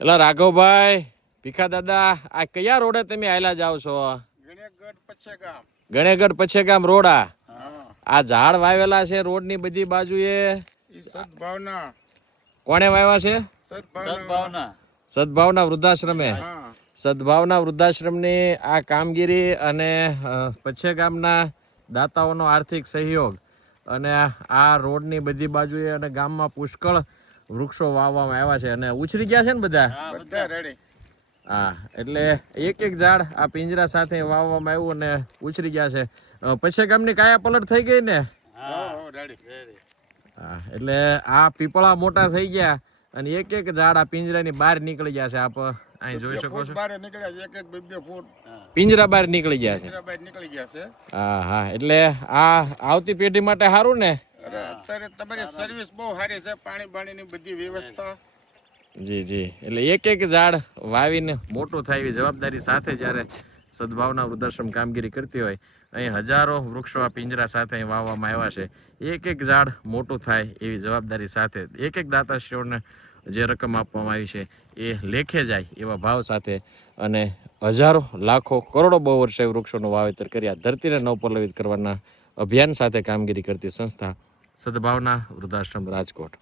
એટલે રાઘવભાઈ, ભીખા દાદા, આ કયા રોડે તમે આયલા જાવ છો? ગણેગઢ પછેગામ રોડા. આ ઝાડ વાવેલા છે રોડ ની બધી બાજુએ. સદભાવના કોણે વાવ્યા છે? સદભાવના વૃદ્ધાશ્રમે. સદભાવના વૃદ્ધાશ્રમની આ કામગીરી અને પછેગામના દાતાઓનો આર્થિક સહયોગ અને આ રોડની બધી બાજુએ અને ગામમાં પુષ્કળ વૃક્ષો વાવવામાં આવ્યા છે અને ઉછરી ગયા છે ને બધા. હા, એટલે એક એક ઝાડ આ પિંજરા સાથે વાવવામાં આવ્યું અને ઉછરી ગયા છે. પછેગામની કાયા પલટ થઈ ગઈ ને. હા, એટલે આ પીપળા મોટા થઈ ગયા અને એક એક ઝાડ આ પિંજરાની બહાર નીકળી ગયા છે. આપ અહીં જોઈ શકો છો, પિંજરા બહાર નીકળી ગયા છે. હા હા, એટલે આ આવતી પેઢી માટે સારું ને. અત્યારે તમારી સર્વિસ બહુ સારી છે, પાણી બાણીની બધી વ્યવસ્થા. જી જી, એટલે એક એક ઝાડ વાવીને મોટું થાય એવી જવાબદારી સાથે જ્યારે સદભાવના વૃદ્ધાશ્રમ કામગીરી કરતી હોય, અહીં હજારો વૃક્ષો આ પિંજરા સાથે અહીં વાવવામાં આવ્યા છે. એક એક ઝાડ મોટું થાય એવી જવાબદારી સાથે એક એક દાતાશ્રીઓને જે રકમ આપવામાં આવી છે એ લેખે જાય એવા ભાવ સાથે અને હજારો લાખો કરોડો બહુ વર્ષે વૃક્ષોનું વાવેતર કરી આ ધરતીને નવપલ્લવિત કરવાના અભિયાન સાથે કામગીરી કરતી સંસ્થા સદભાવના વૃદ્ધાશ્રમ રાજકોટ.